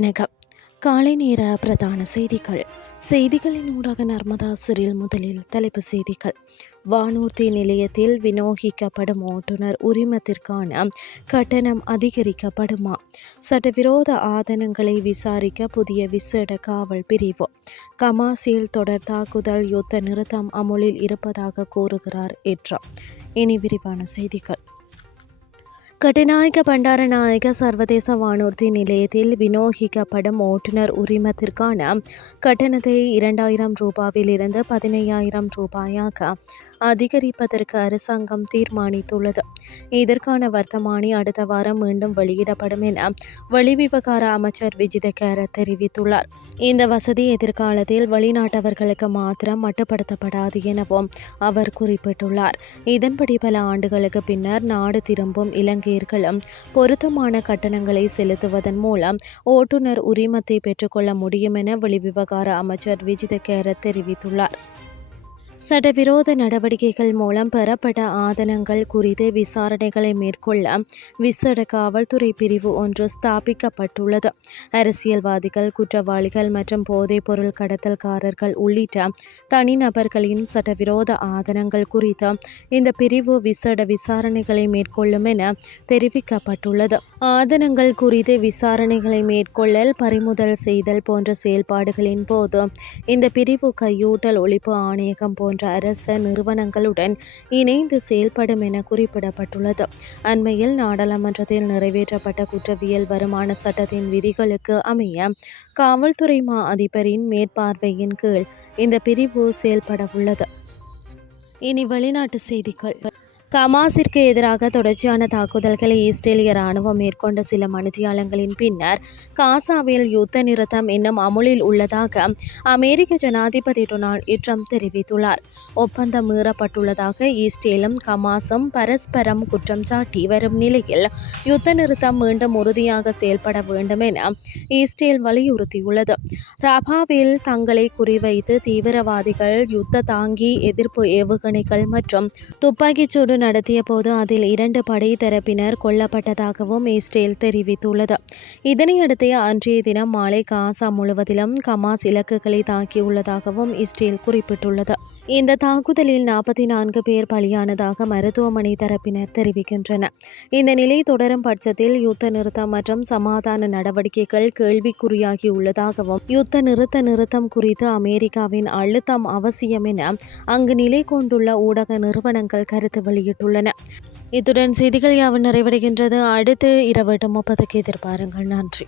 வணக்கம். காலை நேர பிரதான செய்திகள். செய்திகளின் ஊடாக நர்மதா சிறில் முதலில் தலைப்பு செய்திகள். வானூர்தி நிலையத்தில் விநியோகிக்கப்படும் ஓட்டுநர் உரிமத்திற்கான கட்டணம் அதிகரிக்கப்படுமா? சட்டவிரோத ஆதனங்களை விசாரிக்க புதிய விசேட காவல் பிரிவு. கமாசியில் தொடர் தாக்குதல் யுத்த நிறுத்தம் அமுலில் இருப்பதாக கூறுகிறார் எட்ரா இனி விரிவான செய்திகள். கட்டுநாயக்க பண்டாரநாயக சர்வதேச வானூர்தி நிலையத்தில் விநியோகிக்கப்படும் ஓட்டுநர் உரிமத்திற்கான கட்டணத்தை இரண்டாயிரம் ரூபாவிலிருந்து பதினையாயிரம் ரூபாயாக அதிகரிப்பதற்கு அரசாங்கம் தீர்மானித்துள்ளது. இதற்கான வர்த்தமானி அடுத்த வாரம் மீண்டும் வெளியிடப்படும் என வெளிவிவகார அமைச்சர் விஜித கேர தெரிவித்துள்ளார். இந்த வசதி எதிர்காலத்தில் வெளிநாட்டவர்களுக்கு மாத்திரம் மட்டுப்படுத்தப்படாது எனவும் அவர் குறிப்பிட்டுள்ளார். இதன்படி பல ஆண்டுகளுக்கு பின்னர் நாடு திரும்பும் இலங்கை இலங்கையர்களும் பொருத்தமான கட்டணங்களை செலுத்துவதன் மூலம் ஓட்டுநர் உரிமத்தை பெற்றுக்கொள்ள முடியும் என வெளிவிவகார அமைச்சர் விஜிதகேர தெரிவித்துள்ளார். சட்டவிரோத நடவடிக்கைகள் மூலம் பெறப்பட்ட ஆதனங்கள் குறித்து விசாரணைகளை மேற்கொள்ள விசேட காவல்துறை பிரிவு ஒன்று ஸ்தாபிக்கப்பட்டுள்ளது. அரசியல்வாதிகள் குற்றவாளிகள் மற்றும் போதைப்பொருள் கடத்தல்காரர்கள் உள்ளிட்ட தனிநபர்களின் சட்டவிரோத ஆதனங்கள் குறித்து இந்த பிரிவு விசேட விசாரணைகளை மேற்கொள்ளும் என தெரிவிக்கப்பட்டுள்ளது. ஆதனங்கள் குறித்து விசாரணைகளை மேற்கொள்ளல் பறிமுதல் செய்தல் போன்ற செயல்பாடுகளின் போது இந்த பிரிவு கையூட்டல் ஒழிப்பு ஆணையகம் போன்ற போன்ற அரச நிறுவனங்களுடன் இணைந்து செயல்படும் என குறிப்பிடப்பட்டுள்ளது. அண்மையில் நாடாளுமன்றத்தில் நிறைவேற்றப்பட்ட குற்றவியல் வருமான சட்டத்தின் விதிகளுக்கு அமைய காவல்துறை மா அதிபரின் மேற்பார்வையின் கீழ் இந்த பிரிவு செயல்பட உள்ளது இனி வெளிநாட்டு செய்திகள். கமாஸிற்கு எதிராக தொடர்ச்சியான தாக்குதல்களை இஸ்ரேலிய ராணுவம் மேற்கொண்ட சில மணித்தியாலங்களின் பின்னர் காசாவில் யுத்த நிறுத்தம் இன்னும் அமுலில் உள்ளதாக அமெரிக்க ஜனாதிபதி டொனால்ட் ட்ரம்ப் தெரிவித்துள்ளார். ஒப்பந்தம் மீறப்பட்டுள்ளதாக இஸ்ரேலும் கமாஸும் பரஸ்பரம் குற்றம் சாட்டி வரும் நிலையில் யுத்த நிறுத்தம் மீண்டும் உறுதியாக செயல்பட வேண்டும் என இஸ்ரேல் வலியுறுத்தியுள்ளது. ரபாவில் தங்களை குறிவைத்து தீவிரவாதிகள் யுத்த தாங்கி எதிர்ப்பு ஏவுகணைகள் மற்றும் துப்பாக்கிச்சூடு நடத்திய போது அதில் இரண்டு படை தரப்பினர் கொல்லப்பட்டதாகவும் இஸ்ரேல் தெரிவித்துள்ளது. இதனையடுத்து அன்றைய தினம் மாலை காசா முழுவதிலும் கமாஸ் இலக்குகளை தாக்கியுள்ளதாகவும் இஸ்ரேல் குறிப்பிட்டுள்ளது. இந்த தாக்குதலில் நாற்பத்தி நான்கு பேர் பலியானதாக மருத்துவமனை தரப்பினர் தெரிவிக்கின்றனர். இந்த நிலை தொடரும் பட்சத்தில் யுத்த நிறுத்தம் மற்றும் சமாதான நடவடிக்கைகள் கேள்விக்குறியாகி உள்ளதாகவும் யுத்த நிறுத்த நிறுத்தம் குறித்து அமெரிக்காவின் அழுத்தம் அவசியம் என அங்கு நிலை கொண்டுள்ள ஊடக நிறுவனங்கள் கருத்து வெளியிட்டுள்ளன. இத்துடன் செய்திகள் யாவும் நிறைவடைகின்றது. அடுத்து இரவு எட்டு முப்பதுக்கு எதிர்பாருங்கள். நன்றி.